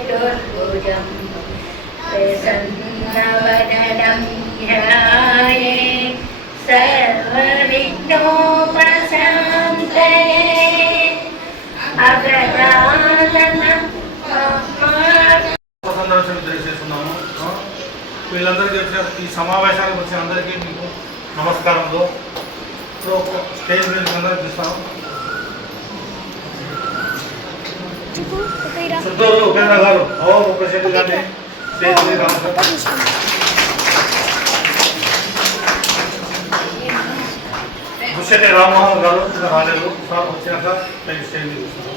चतुर्भुजं వీళ్ళందరికీ వచ్చిన ఈ సమావేశానికి వచ్చిన అందరికీ మీకు నమస్కారంలో స్టేజ్ మీద అందరికీ ఇస్తాము ఇస్తాను శుద్ధులు ఉపేంద్ర గారు అవో ప్రెసిడెంట్ గారిని స్టేజ్ మీద. ముచ్చటి రామ్మోహన్ గారు రాలేదు సార్ వచ్చినాక స్టేజ్ మీద కూర్చున్నాను.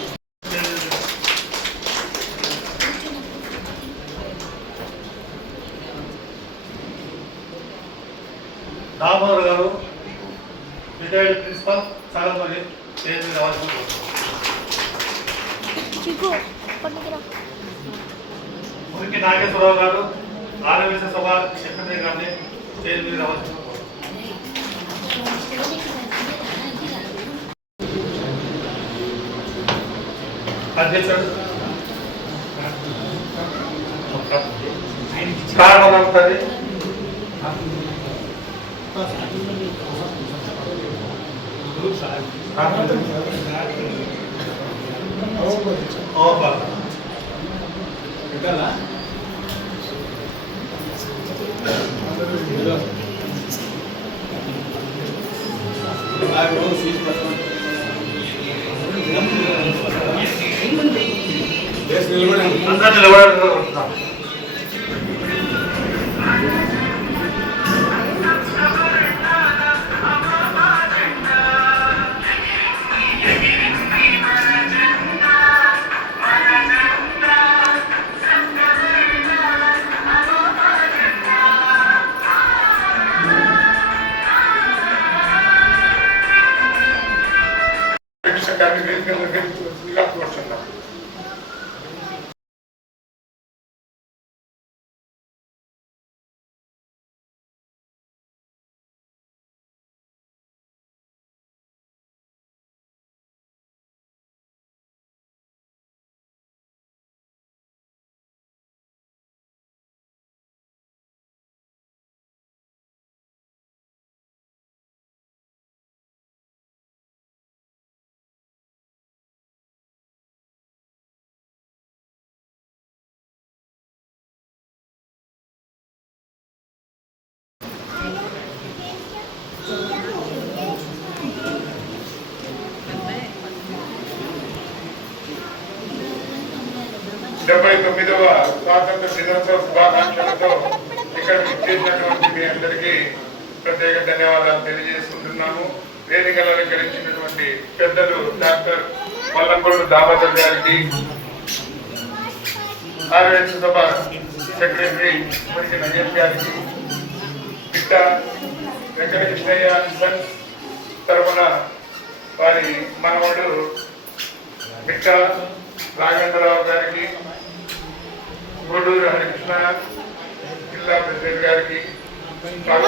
దామోదర్ గారు రిటైర్డ్ ప్రిన్సిపల్ స్టేజ్ మీద రావాల్సి. చిక్కు పట్టుకురా మురికి నాగేశ్వరరావు గారు ఆరోగ్య సభ సెక్రటరీ గారిని మీద రావాల్సి ఉంటుంది. అధ్యక్షుడు. కారణం ఉంటుంది ఓపా అందరిని பேசுகிறவர்கள் డెబ్బై తొమ్మిదవ స్వాతంత్ర దినోత్సవ శుభాకాంక్షలతో ఇక్కడ చేసినటువంటి మీ అందరికీ ప్రత్యేక ధన్యవాదాలు తెలియజేసుకుంటున్నాము. వేదికలు అలంకరించినటువంటి పెద్దలు డాక్టర్ మల్లంకొండ దామోదర్ గారికి ఆర్ఎస్ సభ సెక్రటరీ మురికి నగేష్ గారికి పిట్ట వెంకటకృష్ణయ్య సన్ తరఫున వారి మనవడు పిట్ట రాఘేంద్రరావు గారికి గూడూరు హరికృష్ణ జిల్లా ప్రెసిడెంట్ గారికి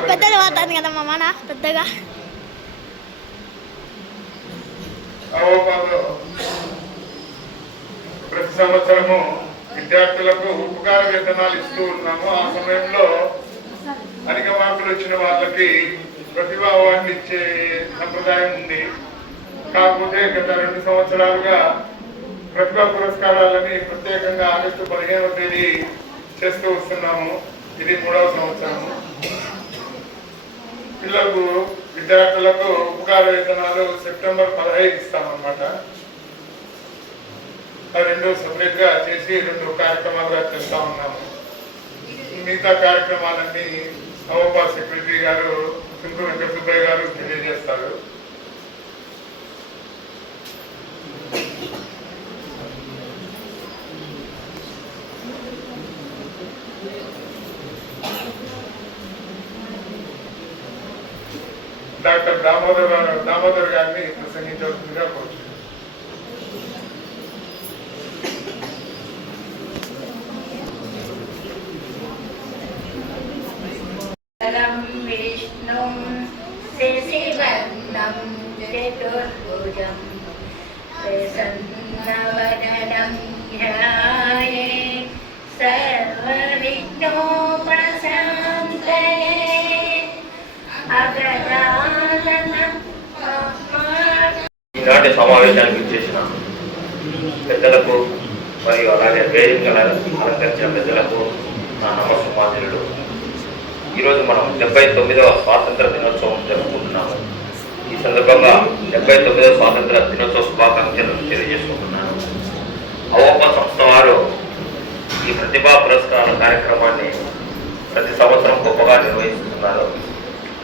పెద్దగా కదా మా పెద్దగా. ప్రతి సంవత్సరము విద్యార్థులకు ఉపకార వేతనాలు ఇస్తూ ఉన్నాము. ఆ సమయంలో అధిక మార్కులు వచ్చిన వాళ్ళకి ప్రతిభా అవార్డు ఇచ్చే సంప్రదాయం ఉంది. కాకపోతే గత రెండు సంవత్సరాలుగా ప్రతిభా పురస్కారాలని ప్రత్యేకంగా ఆగస్టు పదిహేనవ తేదీ చేస్తూ వస్తున్నాము. ఇది మూడవ సంవత్సరము. పిల్లలకు విద్యార్థులకు ఉపకార వేతనాలు సెప్టెంబర్ పదహైదు ఇస్తామన్నమాట. ఆ రెండు సపరేట్గా చేసి రెండు కార్యక్రమాలుగా చేస్తా ఉన్నాము. మిగతా కార్యక్రమాలన్నీ అవపా సెక్రటరీ గారు సింధు వెంకట సుబ్బయ్య గారు తెలియజేస్తారు. దామోదర్ దామోదర్ గారిని ప్రసంగించవలసిందిగా కోరుతున్నాను परं विष्णुं शशिवर्णं चतुर्भुजं प्रसन्नवदनं ध्याये सर्वविघ्नोपशान्तये గజానన ఈనాటి సమావేశానికి చేసిన పెద్దలకు మరియు అలాగే వేదిక అలంకరించిన పెద్దలకు నా నమస్సుమాంజలుడు ఈరోజు మనం డెబ్బై తొమ్మిదవ స్వాతంత్ర దినోత్సవం జరుపుకుంటున్నాము. ఈ సందర్భంగా డెబ్బై తొమ్మిదవ స్వాతంత్ర దినోత్సవ శుభాకాంక్షలను తెలియజేసుకుంటున్నాను. అవోప సంస్థ వారు ఈ ప్రతిభా పురస్కారాల కార్యక్రమాన్ని ప్రతి సంవత్సరం గొప్పగా నిర్వహిస్తున్నారు.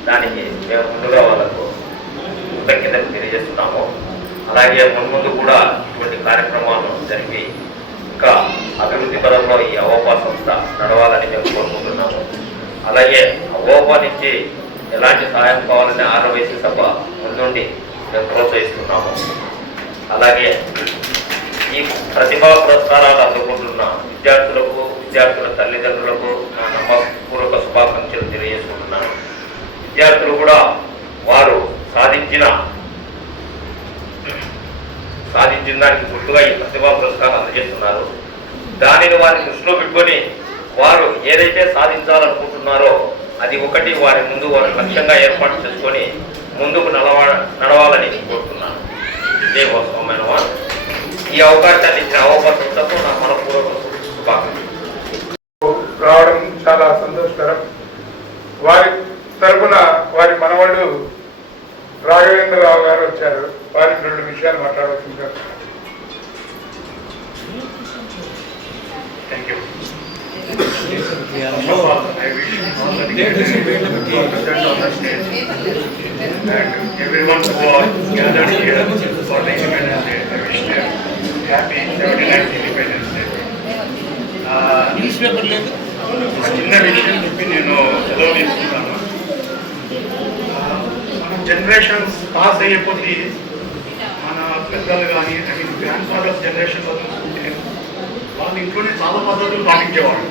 దానికి మేము ముందుగా వాళ్ళకు కృతజ్ఞతలు తెలియజేస్తున్నాము. అలాగే మున్ముందు కూడా ఇటువంటి కార్యక్రమాలు జరిపి ఇంకా అభివృద్ధి పరంలో ఈ అవోపా సంస్థ నడవాలని మేము కోరుకుంటున్నాము. అలాగే అవోపా నుంచి ఎలాంటి సహాయం కావాలని ఆర్వైసీ సభ ముందుండి మేము ప్రోత్సహిస్తున్నాము. అలాగే ఈ ప్రతిభా పురస్కారాలు అందుకుంటున్న విద్యార్థులకు విద్యార్థుల తల్లిదండ్రులకు నా నమ్మకపూర్వక శుభాకాంక్షలు తెలియజేసుకుంటున్నాను. విద్యార్థులు కూడా వారు సాధించిన సాధించిన దానికి గుర్తుగా ఈ ప్రతిభా పురస్కారం అందజేస్తున్నారు. దానిని వారిని దృష్టిలో పెట్టుకొని వారు ఏదైతే సాధించాలనుకుంటున్నారో అది ఒకటి వారి ముందు వారు లక్ష్యంగా ఏర్పాటు చేసుకొని ముందుకు నడవ నడవాలని కోరుతున్నాను. ఇదే వారు ఈ అవకాశాన్ని ఇచ్చిన అవకాశం and everyone who are gathered here for the Independence Day. I wish them happy 79th Independence Day. Newspaper లేదు చిన్న విషయం చెప్పి నేను సెలవు తీసుకుంటాను మన జనరేషన్స్ పాస్ అయ్యే కొద్దీ మన పెద్దలు కానీ ఐ మీన్ గ్రాండ్ ఫాదర్స్ జనరేషన్లో చూసుకుంటే వాళ్ళ ఇంట్లోనే చాలా పద్ధతులు పాటించేవాళ్ళు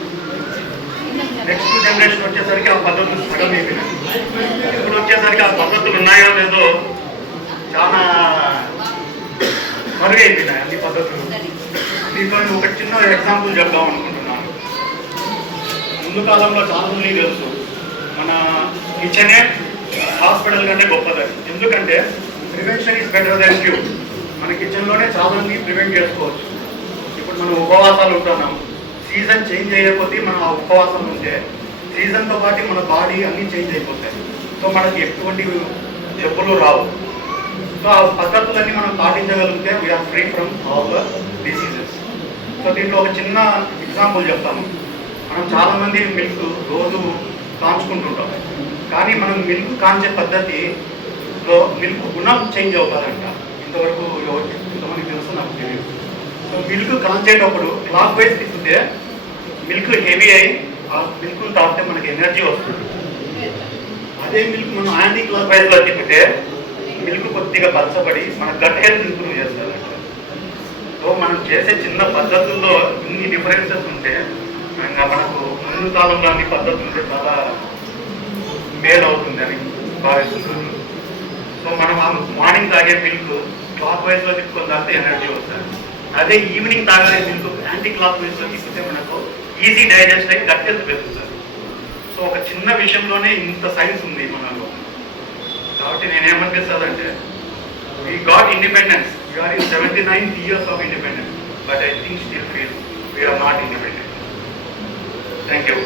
నెక్స్ట్ జనరేషన్ వచ్చేసరికి ఆ పద్ధతులు సగం అయిపోయినాయి. ఇప్పుడు వచ్చేసరికి ఆ పద్ధతులు ఉన్నాయో లేదో చాలా మరుగైపోయినాయి అన్ని పద్ధతులు. దీంట్లో ఒక చిన్న ఎగ్జాంపుల్ చెప్దాం అనుకుంటున్నాను. ముందు కాలంలో చాలా మంది తెలుసు మన కిచెనే హాస్పిటల్ కంటే గొప్పదని ఎందుకంటే prevention is better than cure మన కిచెన్లోనే చాలా మంది ప్రివెంట్ చేసుకోవచ్చు. ఇప్పుడు మనం ఉపవాసాలు ఉంటున్నాం. సీజన్ చేంజ్ అయ్యేపోతే మనం ఆ ఉపవాసం ఉంటే సీజన్తో పాటు మన బాడీ అన్నీ చేంజ్ అయిపోతాయి. సో మనకి ఎటువంటి జబ్బులు రావు. సో ఆ పద్ధతులన్నీ మనం పాటించగలిగితే we are free from all the diseases so దీంట్లో ఒక చిన్న ఎగ్జాంపుల్ చెప్తాము మనం చాలామంది మిల్క్ రోజు కాంచుకుంటుంటాం. కానీ మనం మిల్క్ కాంచే పద్ధతిలో మిల్క్ గుణం చేంజ్ అవుతుందంట ఇంతవరకు ఎవరికి ఇంతమంది తెలుసు నాకు తెలియదు. సో మిల్క్ కాంచేటప్పుడు క్లాక్ వైజ్ తిప్పితే మిల్క్ హెవీ అయి ఆ మిల్క్ తాగితే మనకి ఎనర్జీ వస్తుంది. అదే మిల్క్ మనం యాంటీ క్లాక్ వైజ్లో తిప్పితే మిల్క్ కొద్దిగా పలచబడి మన గట్ హెల్త్ ఇంప్రూవ్ చేస్తారు సో మనం చేసే చిన్న పద్ధతుల్లో ఇన్ని డిఫరెన్సెస్ ఉంటే ఇంకా మనకు ముందు కాలంలో అన్ని పద్ధతులు ఉంటే చాలా మేలు అవుతుంది అని భావిస్తున్నాను. సో మనం మార్నింగ్ తాగే మిల్క్ క్లాక్ వైజ్లో తిప్పుకొని తాగితే ఎనర్జీ వస్తుంది. అదే ఈవినింగ్ తాగే మిల్క్ యాంటీ క్లాక్ వైజ్లో తిప్పితే మనకు ఈజీ డైజెస్ట్ అయ్యి గట్టెలు సార్ సో ఒక చిన్న విషయంలోనే ఇంత సైన్స్ ఉంది మనలో కాబట్టి నేను ఏమనిపిస్తాను అంటే we got independence you are in seventy nine years of independence but I think still feel we are not independent thank you